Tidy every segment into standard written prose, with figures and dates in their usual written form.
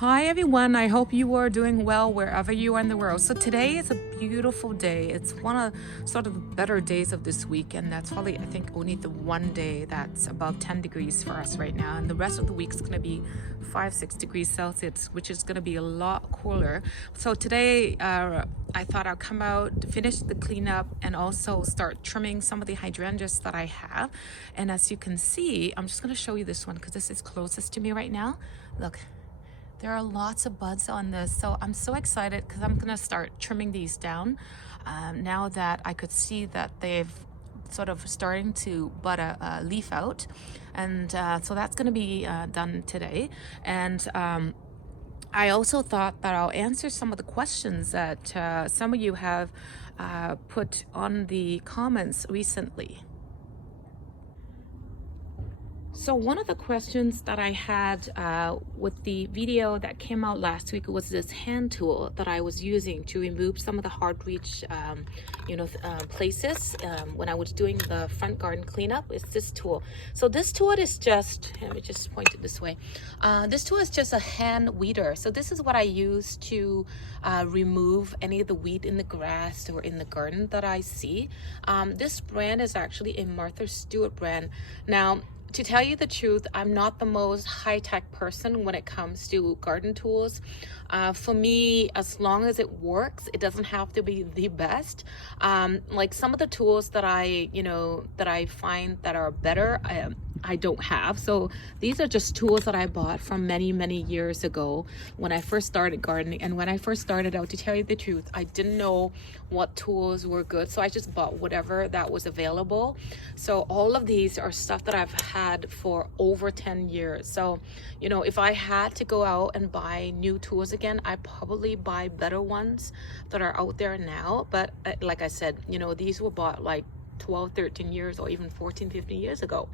Hi everyone, I hope you are doing well wherever you are in the world. So today is a beautiful day. It's one of sort of the better days of this week, and that's probably I think only the one day that's above 10 degrees for us right now, and the rest of the week is going to be 5-6 degrees Celsius, which is going to be a lot cooler. So today I thought I'll come out, finish the cleanup, and also start trimming some of the hydrangeas that I have. And as you can see, I'm just going to show you this one because this is closest to me right now. Look, there are lots of buds on this, so I'm so excited because I'm gonna start trimming these down now that I could see that they've sort of starting to bud a leaf out, and so that's gonna be done today. And I also thought that I'll answer some of the questions that some of you have put on the comments recently. So one of the questions that I had with the video that came out last week was this hand tool that I was using to remove some of the hard reach places when I was doing the front garden cleanup. It's this tool. So this tool is just, let me just point it this way. This tool is just a hand weeder. So this is what I use to remove any of the weed in the grass or in the garden that I see. This brand is actually a Martha Stewart brand. Now, to tell you the truth, I'm not the most high-tech person when it comes to garden tools. For me, as long as it works, it doesn't have to be the best. Like some of the tools that I find that are better, I don't have. So these are just tools that I bought from many years ago when I first started gardening. And when I first started out, to tell you the truth, I didn't know what tools were good, so I just bought whatever that was available. So all of these are stuff that I've had for over 10 years. So if I had to go out and buy new tools again, I probably buy better ones that are out there now. But like I said, these were bought like 12-13 years or even 14-15 years ago,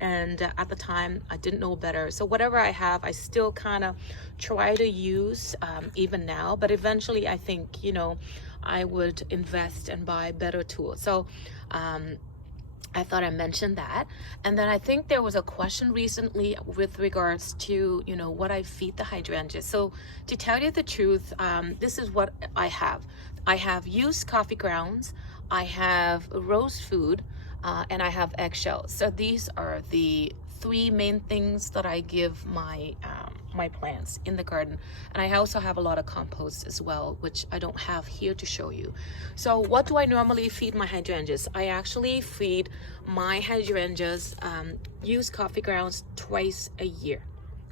and at the time I didn't know better. So whatever I have, I still kind of try to use even now, but eventually I think I would invest and buy better tools. So I thought I mentioned that. And then I think there was a question recently with regards to what I feed the hydrangeas. So to tell you the truth, this is what I have. I have used coffee grounds, I have rose food, and I have eggshells. So these are the three main things that I give my my plants in the garden. And I also have a lot of compost as well, which I don't have here to show you. So what do I normally feed my hydrangeas? I actually feed my hydrangeas used coffee grounds twice a year.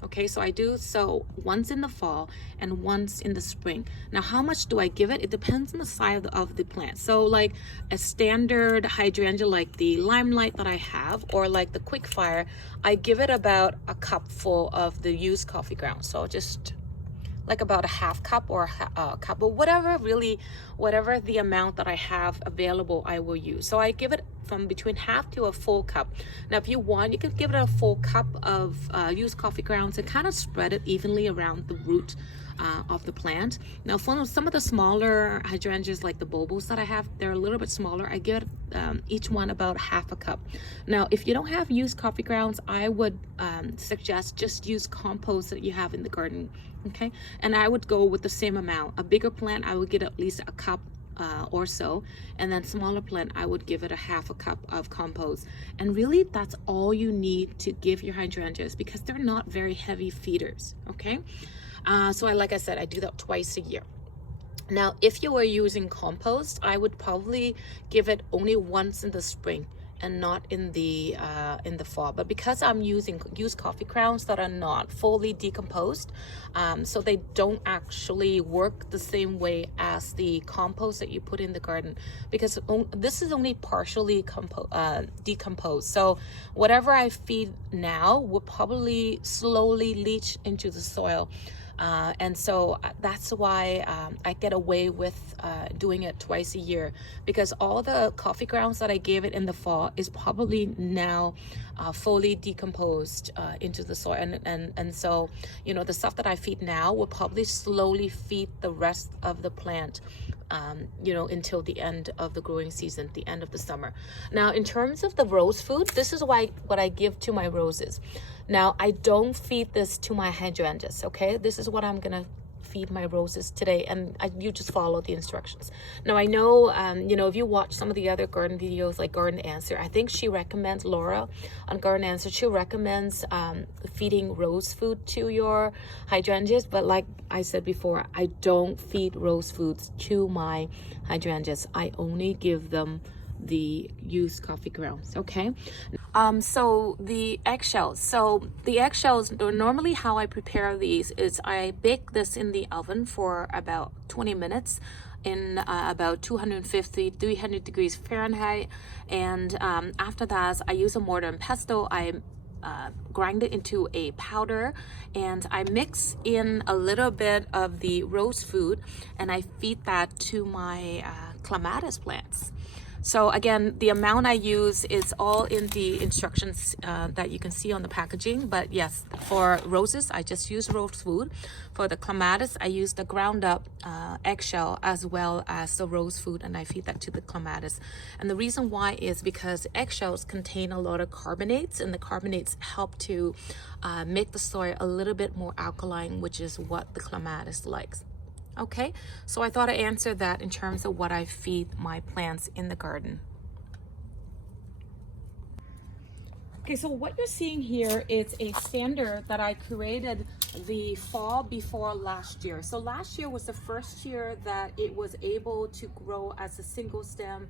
Okay, so I do so once in the fall and once in the spring. Now, how much do I give it? It depends on the size of the plant. So like a standard hydrangea like the Limelight that I have, or like the Quickfire, I give it about a cup full of the used coffee grounds. So just like about a half cup or a cup, or whatever the amount that I have available, I will use. So I give it from between half to a full cup. Now, if you want, you can give it a full cup of used coffee grounds and kind of spread it evenly around the root of the plant. Now, for some of the smaller hydrangeas like the Bobos that I have, they're a little bit smaller. I give each one about half a cup. Now, if you don't have used coffee grounds, I would suggest just use compost that you have in the garden. Okay, and I would go with the same amount. A bigger plant, I would get at least a cup or so, and then smaller plant, I would give it a half a cup of compost. And really, that's all you need to give your hydrangeas because they're not very heavy feeders. Okay, so like I said, I do that twice a year. Now, if you were using compost, I would probably give it only once in the spring and not in the fall. But because I'm using used coffee grounds that are not fully decomposed, so they don't actually work the same way as the compost that you put in the garden, because this is only partially decomposed. So whatever I feed now will probably slowly leach into the soil. And so that's why I get away with doing it twice a year, because all the coffee grounds that I gave it in the fall is probably now fully decomposed into the soil. And so, the stuff that I feed now will probably slowly feed the rest of the plant you know, until the end of the growing season, the end of the summer. Now, in terms of the rose food, this is what I give to my roses. Now, I don't feed this to my hydrangeas, okay? This is what I'm gonna feed my roses today, and you just follow the instructions. Now I know you know, if you watch some of the other garden videos like Garden Answer, I think she recommends, Laura on Garden Answer, she recommends feeding rose food to your hydrangeas, but like I said before, I don't feed rose foods to my hydrangeas. I only give them the used coffee grounds, okay? So the eggshells, normally how I prepare these is I bake this in the oven for about 20 minutes in about 250 300 degrees Fahrenheit, and after that I use a mortar and pestle. I grind it into a powder, and I mix in a little bit of the rose food, and I feed that to my clematis plants. So again, the amount I use is all in the instructions that you can see on the packaging. But yes, for roses, I just use rose food. For the clematis, I use the ground up eggshell as well as the rose food, and I feed that to the clematis. And the reason why is because eggshells contain a lot of carbonates, and the carbonates help to make the soil a little bit more alkaline, which is what the clematis likes. Okay, so I thought I'd answer that in terms of what I feed my plants in the garden. Okay, so what you're seeing here is a standard that I created the fall before last year. So last year was the first year that it was able to grow as a single stem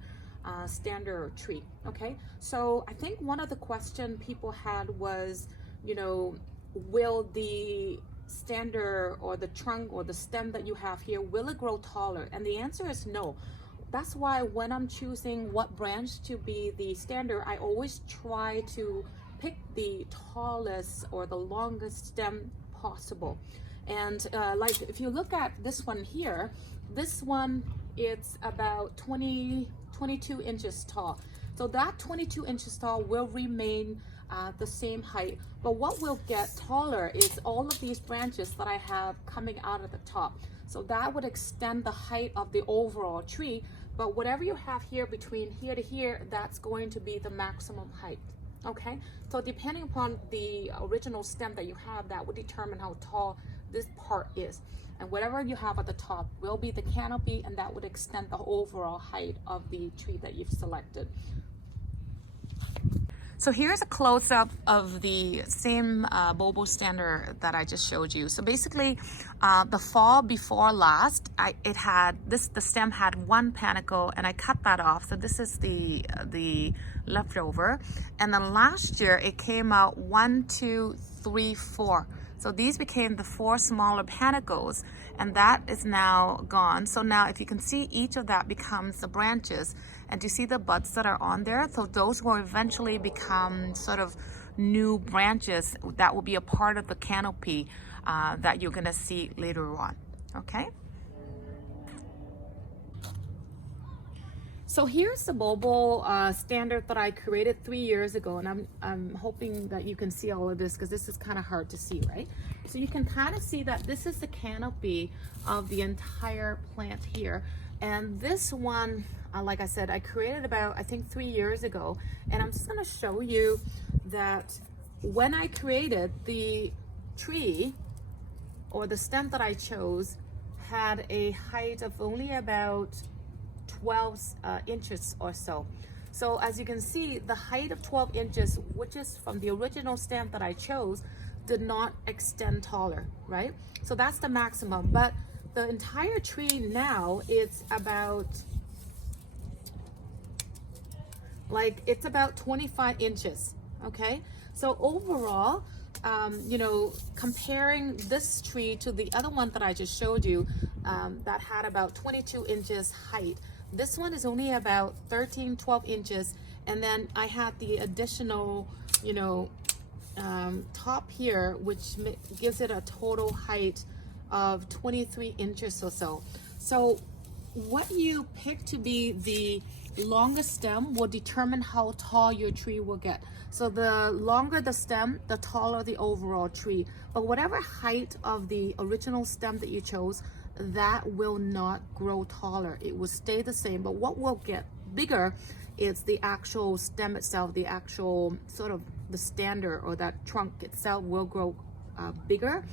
standard tree. Okay, so I think one of the questions people had was, you know, will the standard or the trunk or the stem that you have here, will it grow taller? And the answer is no. That's why when I'm choosing what branch to be the standard, I always try to pick the tallest or the longest stem possible. And like if you look at this one here, this one, it's about 22 inches tall. So that 22 inches tall will remain the same height, but what will get taller is all of these branches that I have coming out of the top. So that would extend the height of the overall tree, but whatever you have here between here to here, that's going to be the maximum height. Okay, so depending upon the original stem that you have, that would determine how tall this part is, and whatever you have at the top will be the canopy, and that would extend the overall height of the tree that you've selected. So here's a close-up of the same Bobo Standard that I just showed you. So basically, the fall before last, the stem had one panicle, and I cut that off. So this is the leftover. And then last year, it came out 1, 2, 3, 4. So these became the 4 smaller panicles, and that is now gone. So now if you can see, each of that becomes the branches. And you see the buds that are on there? So those will eventually become sort of new branches that will be a part of the canopy that you're gonna see later on, okay? So here's the Bobo Standard that I created 3 years ago, and I'm hoping that you can see all of this because this is kind of hard to see, right? So you can kind of see that this is the canopy of the entire plant here. And this one, like I said, I created about, I think 3 years ago, and I'm just gonna show you that when I created the tree, or the stem that I chose, had a height of only about 12 inches or so. So as you can see, the height of 12 inches, which is from the original stem that I chose, did not extend taller, right? So that's the maximum, but the entire tree now is about, it's about 25 inches, okay? So overall, you know, comparing this tree to the other one that I just showed you, that had about 22 inches height, this one is only about 13, 12 inches. And then I have the additional, you know, top here, which gives it a total height of 23 inches or so. So what you pick to be the longest stem will determine how tall your tree will get. So the longer the stem, the taller the overall tree. But whatever height of the original stem that you chose, that will not grow taller. It will stay the same, but what will get bigger is the actual stem itself, the actual sort of the standard or that trunk itself will grow bigger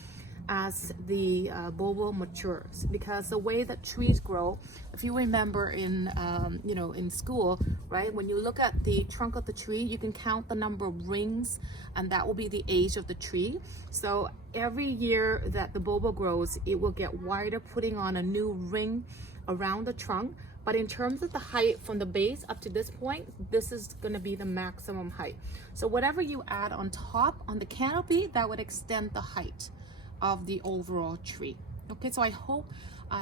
as the bulb matures, because the way that trees grow, if you remember in in school, right, when you look at the trunk of the tree, you can count the number of rings, and that will be the age of the tree. So every year that the bulb grows, it will get wider, putting on a new ring around the trunk. But in terms of the height from the base up to this point, this is going to be the maximum height. So whatever you add on top on the canopy, that would extend the height of the overall tree. Okay, so I hope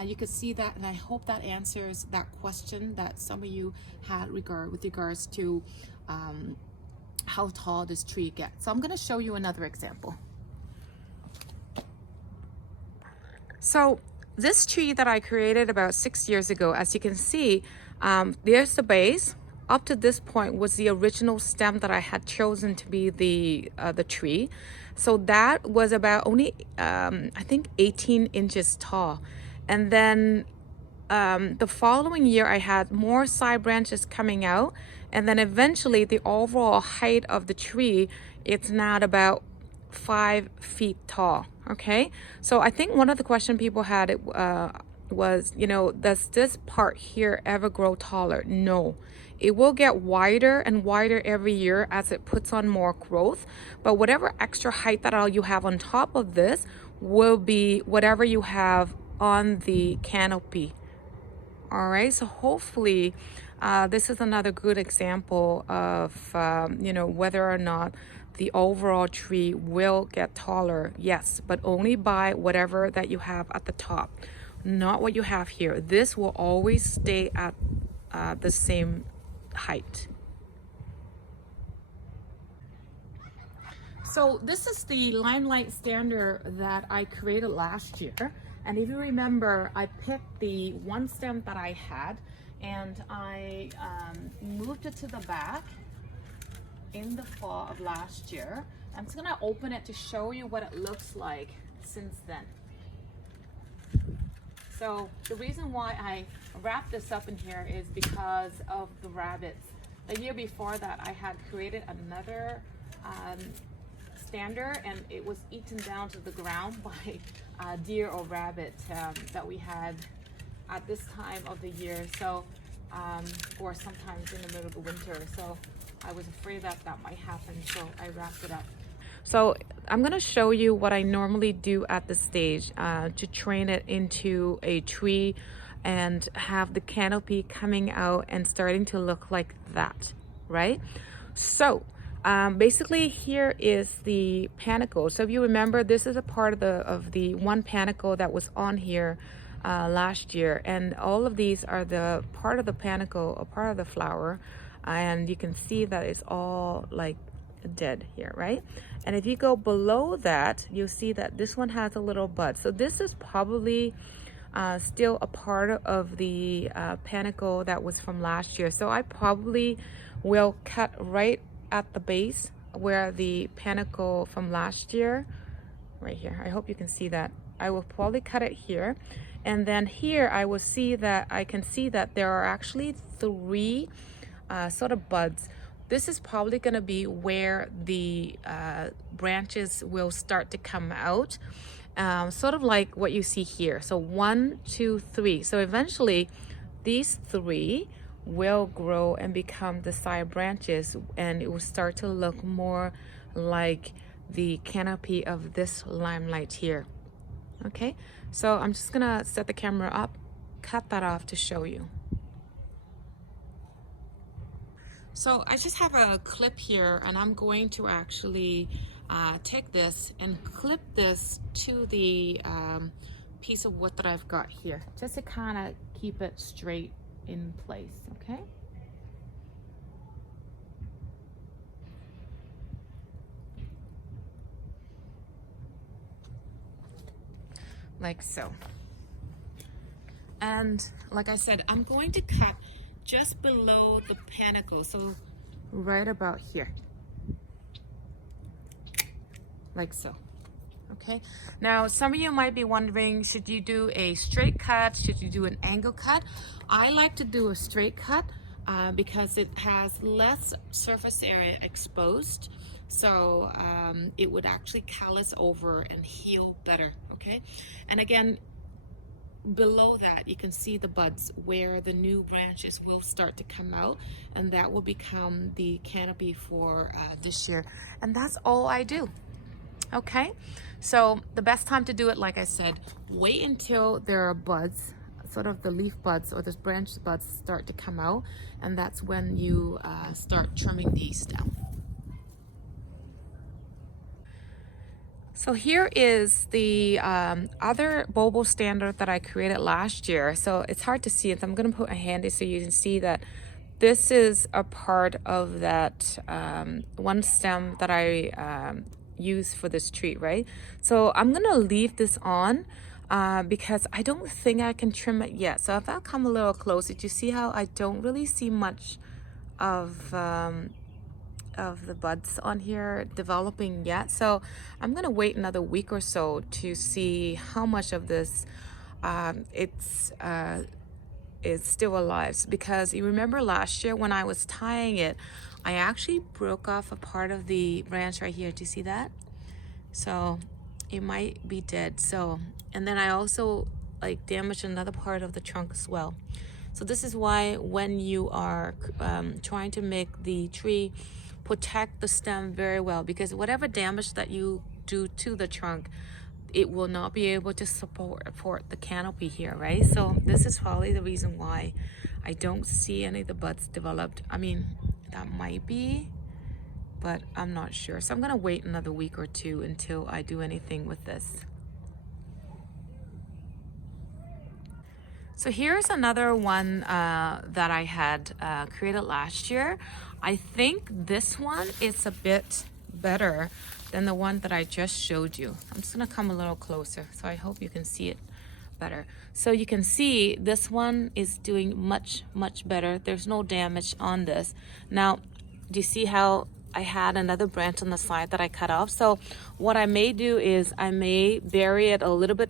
you could see that, and I hope that answers that question that some of you had with regards to how tall this tree gets. So I'm going to show you another example. So this tree that I created about 6 years ago, as you can see, there's the base. Up to this point was the original stem that I had chosen to be the tree. So that was about only, I think 18 inches tall. And then the following year I had more side branches coming out. And then eventually the overall height of the tree, it's now about 5 feet tall. Okay, so I think one of the questions people had was, does this part here ever grow taller? No, it will get wider and wider every year as it puts on more growth, but whatever extra height that you have on top of this will be whatever you have on the canopy. All right, so hopefully this is another good example of whether or not the overall tree will get taller. Yes, but only by whatever that you have at the top, not what you have here. This will always stay at the same height. So this is the Limelight Standard that I created last year. And if you remember, I picked the one stem that I had, and I moved it to the back in the fall of last year. I'm just gonna open it to show you what it looks like since then. So the reason why I wrapped this up in here is because of the rabbits. The year before that, I had created another standard, and it was eaten down to the ground by deer or rabbit that we had at this time of the year. So or sometimes in the middle of the winter. So I was afraid that might happen, so I wrapped it up. So I'm going to show you what I normally do at this stage to train it into a tree and have the canopy coming out and starting to look like that, right? So basically here is the panicle. So if you remember, this is a part of the one panicle that was on here last year, and all of these are the part of the panicle, a part of the flower. And you can see that it's all like dead here, right? And if you go below that, you'll see that this one has a little bud. So this is probably still a part of the panicle that was from last year. So I probably will cut right at the base where the panicle from last year, right here, I hope you can see that. I will probably cut it here. And then here I will see that, I can see that there are actually 3 sort of buds. This is probably going to be where the branches will start to come out, sort of like what you see here. So 1, 2, 3. So eventually these 3 will grow and become the side branches, and it will start to look more like the canopy of this limelight here. Okay, so I'm just gonna set the camera up, cut that off to show you. So I just have a clip here, and I'm going to actually take this and clip this to the piece of wood that I've got here, just to kind of keep it straight in place, okay? Like so. And like I said, I'm going to cut just below the panicle, so right about here, like so. Okay, now some of you might be wondering, should you do a straight cut? Should you do an angle cut? I like to do a straight cut because it has less surface area exposed, so it would actually callus over and heal better. Okay, and again, below that you can see the buds where the new branches will start to come out, and that will become the canopy for this year. And that's all I do. Okay, so the best time to do it, like I said, wait until there are buds, sort of the leaf buds or the branch buds start to come out, and that's when you start trimming these down. So here is the other Bobo Standard that I created last year. So it's hard to see it. I'm going to put a handy so you can see that this is a part of that one stem that I use for this tree, right? So I'm going to leave this on because I don't think I can trim it yet. So if I come a little closer, do you see how I don't really see much of the buds on here developing yet? So I'm gonna wait another week or so to see how much of this is still alive, because you remember last year when I was tying it, I actually broke off a part of the branch right here. Do you see that? So it might be dead. So, and then I also like damaged another part of the trunk as well. So this is why when you are trying to make the tree protect the stem very well, because whatever damage that you do to the trunk, it will not be able to support the canopy here, right? So this is probably the reason why I don't see any of the buds developed. I mean, that might be, but I'm not sure. So I'm gonna wait another week or two until I do anything with this. So here's another one that I had created last year. I think this one is a bit better than the one that I just showed you. I'm just gonna come a little closer, so I hope you can see it better. So you can see this one is doing much better. There's no damage on this. Now, do you see how I had another branch on the side that I cut off? So what I may do is I may bury it a little bit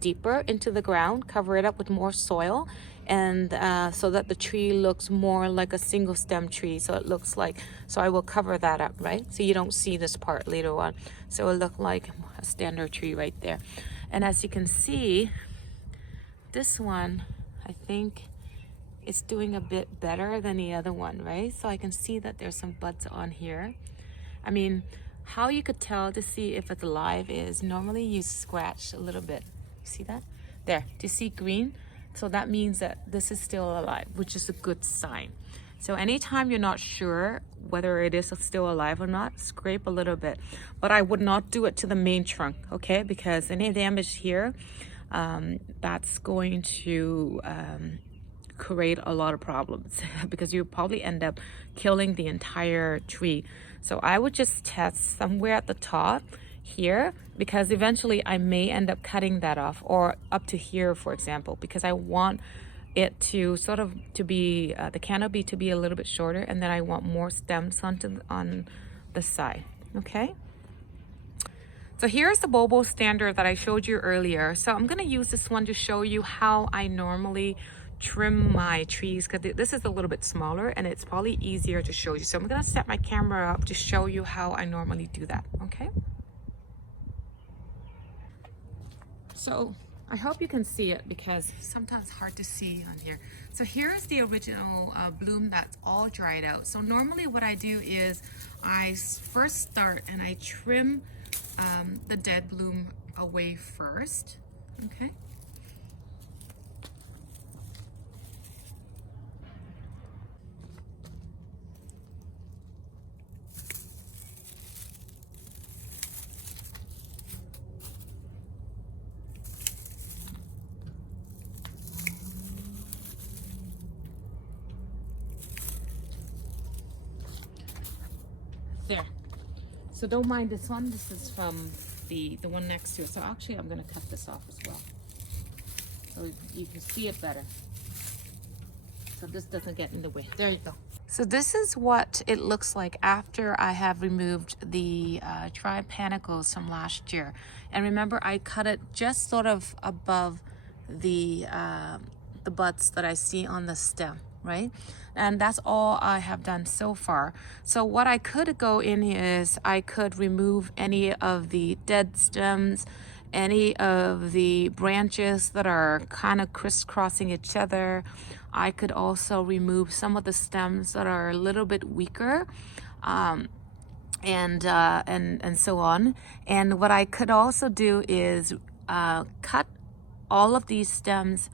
deeper into the ground, cover it up with more soil, and so that the tree looks more like a single stem tree. So it looks like, so I will cover that up, right? So you don't see this part later on. So it'll look like a standard tree right there. And as you can see, this one, I think it's doing a bit better than the other one, right? So I can see that there's some buds on here. I mean, how you could tell to see if it's alive is normally you scratch a little bit. You see that? There, do you see green? So that means that this is still alive, which is a good sign. So anytime you're not sure whether it is still alive or not, scrape a little bit. But I would not do it to the main trunk, okay? Because any damage here, that's going to create a lot of problems because you probably end up killing the entire tree. So I would just test somewhere at the top here, because eventually I may end up cutting that off, or up to here, for example, because I want it to sort of to be the canopy to be a little bit shorter, and then I want more stems on the side. Okay, so here's the Bobo Standard that I showed you earlier. So I'm going to use this one to show you how I normally trim my trees, because this is a little bit smaller and it's probably easier to show you. So I'm going to set my camera up to show you how I normally do that. Okay, so I hope you can see it, because sometimes it's hard to see on here. So here's the original bloom that's all dried out. So normally what I do is I first start and I trim the dead bloom away first. Okay, there. So don't mind this one. This is from the one next to it. So actually I'm going to cut this off as well, so you can see it better, so this doesn't get in the way. There you go. So this is what it looks like after I have removed the dry panicles from last year. And remember, I cut it just sort of above the buds that I see on the stem, right? And that's all I have done so far. So what I could go in is I could remove any of the dead stems, any of the branches that are kind of crisscrossing each other. I could also remove some of the stems that are a little bit weaker, and so on. And what I could also do is cut all of these stems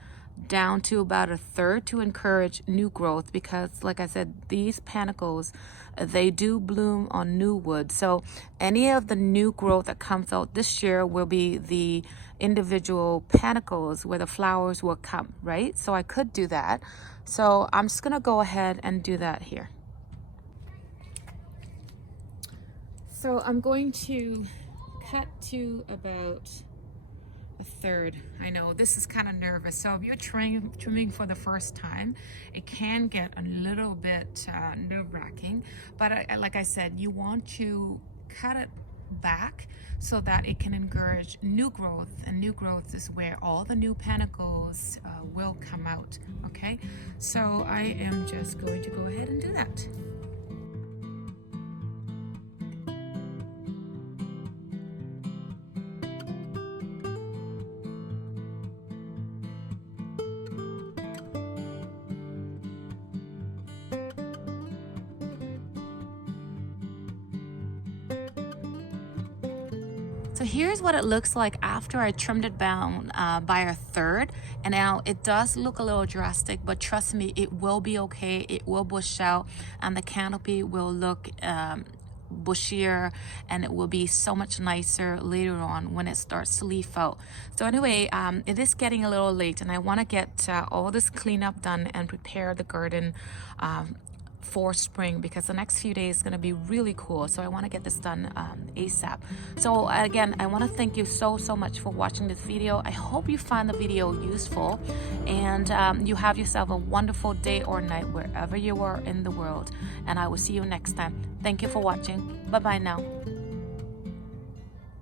down to about 1/3 to encourage new growth, because like I said, these panicles, they do bloom on new wood. So any of the new growth that comes out this year will be the individual panicles where the flowers will come, right? So I could do that. So I'm just gonna go ahead and do that here. So I'm going to cut to about 1/3. I know this is kind of nervous, so if you're trimming for the first time, it can get a little bit nerve-wracking, but like I said, you want to cut it back so that it can encourage new growth, and new growth is where all the new panicles will come out. Okay, so I am just going to go ahead and do that. So here's what it looks like after I trimmed it down by 1/3. And now it does look a little drastic, but trust me, it will be okay. It will bush out, and the canopy will look bushier, and it will be so much nicer later on when it starts to leaf out. So anyway, it is getting a little late, and I want to get all this cleanup done and prepare the garden for spring, because the next few days is going to be really cool. So I want to get this done ASAP. So again, I want to thank you so much for watching this video. I hope you find the video useful, and you have yourself a wonderful day or night wherever you are in the world, and I will see you next time. Thank you for watching. Bye bye now.